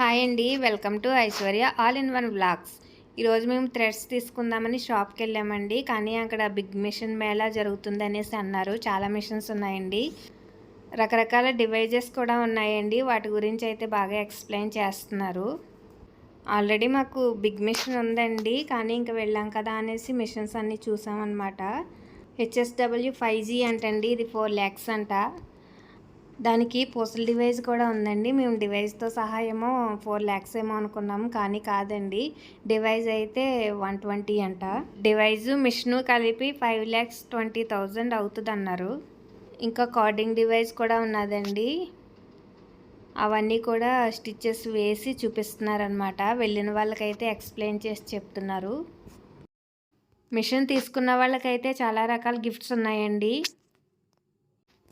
Hi అండి. Welcome to Aishwarya all in one blogs ఈరోజు మేము థ్రెడ్స్ తీసుకుందామని షాప్కి వెళ్ళామండి. కానీ అక్కడ బిగ్ మిషన్ మేళా జరుగుతుంది అనేసి అన్నారు. చాలా మిషన్స్ ఉన్నాయండి. రకరకాల డివైజెస్ కూడా ఉన్నాయండి. వాటి గురించి అయితే బాగా ఎక్స్ప్లెయిన్ చేస్తున్నారు. ఆల్రెడీ మాకు బిగ్ మిషన్ ఉందండి. కానీ ఇంకా వెళ్ళాం కదా అనేసి మిషన్స్ అన్నీ చూసామన్నమాట. హెచ్ఎస్డబ్ల్యూ ఫైవ్ జీ అంటండి. ఇది ఫోర్ ల్యాక్స్ అంట. దానికి పోస్టల్ డివైస్ కూడా ఉందండి. మేము డివైస్తో సహాయమో ఫోర్ ల్యాక్స్ ఏమో అనుకున్నాము కానీ కాదండి. డివైస్ అయితే వన్ ట్వంటీ అంట. డివైస్ మిషను కలిపి ఫైవ్ ల్యాక్స్ ట్వంటీ థౌజండ్ అవుతుంది అన్నారు ఇంకా కార్డింగ్ డివైస్ కూడా ఉన్నదండి. అవన్నీ కూడా స్టిచ్చెస్ వేసి చూపిస్తున్నారనమాట వెళ్ళిన వాళ్ళకైతే ఎక్స్ప్లెయిన్ చేసి చెప్తున్నారు. మిషన్ తీసుకున్న వాళ్ళకైతే చాలా రకాల గిఫ్ట్స్ ఉన్నాయండి.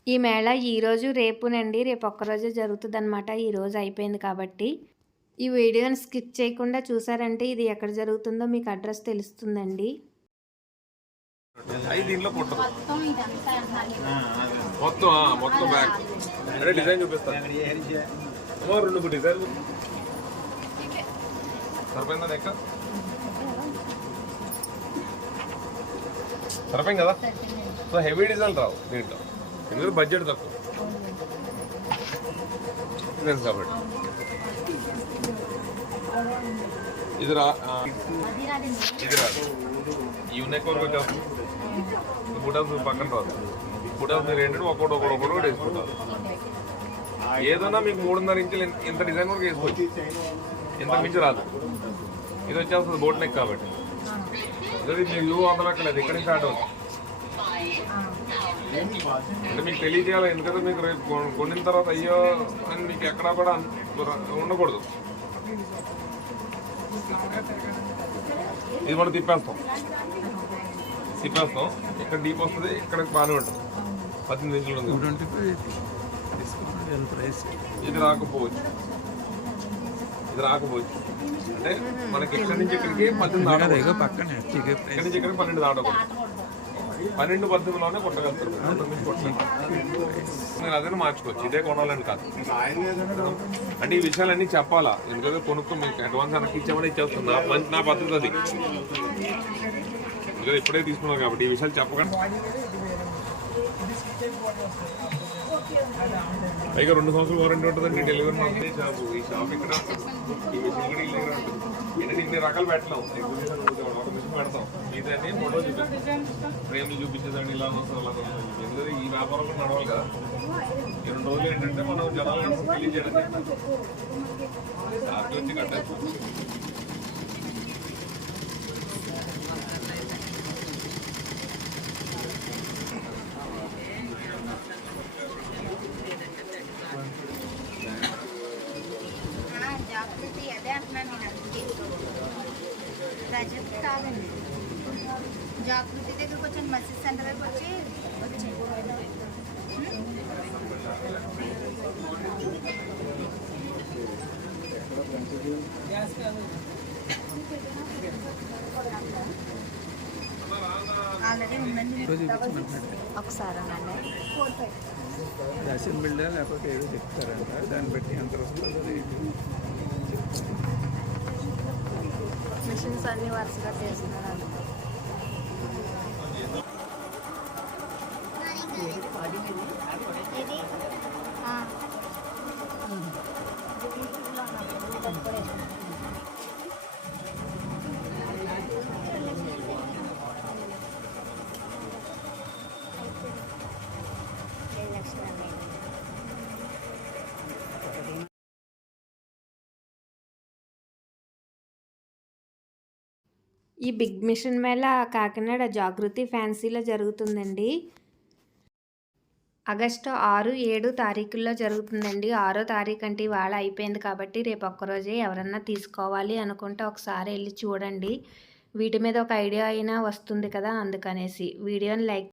ఈ మేళ ఈరోజు రేపునండి రేపు ఒక్కరోజే జరుగుతుంది అనమాట ఈరోజు అయిపోయింది కాబట్టి. ఈ వీడియోని స్కిప్ చేయకుండా చూసారంటే ఇది ఎక్కడ జరుగుతుందో మీకు అడ్రస్ తెలుస్తుందండి. సరిపోయింది కదా? సో హెవీ డిజైన్ రావు దీంట్లో. ఎందుకంటే బడ్జెట్ తక్కువ. కాబట్టి? ఇది రా ఇది రాదు. ఈ నెక్ వరకు వచ్చేస్తుంది బుటాస్ పక్కన రాదు. బుటాస్ మీరు ఏంటంటే ఒకటి ఒకటి ఒకటి ఒకటి వేసుకుంటారు. ఏదన్నా మీకు మూడున్నర ఇంచులు ఇంత- ఇంత డిజైన్ వరకు వేసుకోవచ్చు. ఇంత మించి రాదు. ఇది వచ్చేస్తుంది బోట్ నెక్ కాబట్టి. ఇది మీరు యూ అందరక్కలేదు ఇక్కడ స్టార్ట్ అవుతుంది. అంటే మీకు తెలియజేయాలి? ఎందుకంటే మీకు రేపు కొనిన తర్వాత అయ్యో అని మీకు ఎక్కడా కూడా ఉండకూడదు. ఇది మనం తిప్పేస్తాం. తిప్పేస్తాం. ఇక్కడ డీప్ వస్తుంది ఇక్కడ బాగానే ఉంటుంది. పద్దెనిమిది ఇంచులు ఇది రాకపోవచ్చు. ఇది రాకపోవచ్చు. అంటే మనకి ఇక్కడి నుంచి ఇక్కడికి పద్దెనిమిది దాటకూడదు. పక్కనే ఇక్కడి నుంచి ఇక్కడికి పన్నెండు దాటకూడదు. పన్నెండు పద్దెనిమిదిలోనే కొట్టగలుగుతారు నేను అదే మార్చుకోవచ్చు. ఇదే కొనాలని కాదు. అంటే ఈ విషయాలన్నీ చెప్పాలా? ఎందుకంటే కొనుక్కో మీకు అడ్వాన్స్ వెనక్కి ఇచ్చామని ఇచ్చేస్తుంది నా నా పద్ధతి అది. ఎందుకంటే ఇప్పుడే తీసుకున్నాం కాబట్టి ఈ విషయాలు చెప్పకండి. పైగా రెండు సంవత్సరాలు వారంటీ ఉంటుందండి డెలివరీ మాత్రమే షాపు ఈ షాప్ ఇక్కడ ఈ మిషన్ కూడా ఇల్లు దగ్గర ఉంటుంది. ఏంటంటే ఇన్ని రకాలు పెట్టలేం ఎగ్జిబిషన్ ఒక మిషన్ పెడతాం. ఇదన్నీ ఫోటో చూపిస్తాం ఫ్రేమ్లు చూపించేదండి ఇలా వస్తాం అలా వస్తుంది ఎందుకంటే ఈ వ్యాపారం కూడా నడవాలి కదా. ఈ రెండు రోజులు ఏంటంటే మనం జనాలు పెళ్ళి చేయడం షాప్కి వచ్చి కట్టచ్చు రజత్ కాదండి జాగృతి దగ్గరకు వచ్చి మసీద్ సెంటర్ దగ్గరకు వచ్చి వచ్చాయి ఆల్రెడీ ఉందండి రోజు చూపించమంటున్నాడు ఒకసారి అనండి రేషన్ బిల్డా లేకపోతే ఏదో చెప్తారంట దాన్ని బట్టి ఎంత వస్తుందో మిషన్స్ అన్ని వరుసగా చేస్తున్నారు ఇది ఈ బిగ్ మిషన్ మేళ కాకినాడ జాగృతి ఫ్యాన్సీలో జరుగుతుందండి. ఆగస్టు ఆరు ఏడు తారీఖుల్లో జరుగుతుందండి. ఆరో తారీఖు అంటే ఇవాళ అయిపోయింది కాబట్టి రేపు ఒక్కరోజే ఎవరన్నా తీసుకోవాలి అనుకుంటే ఒకసారి వెళ్ళి చూడండి. వీటి మీద ఒక ఐడియా అయినా వస్తుంది కదా అందుకనేసి. వీడియోని లైక్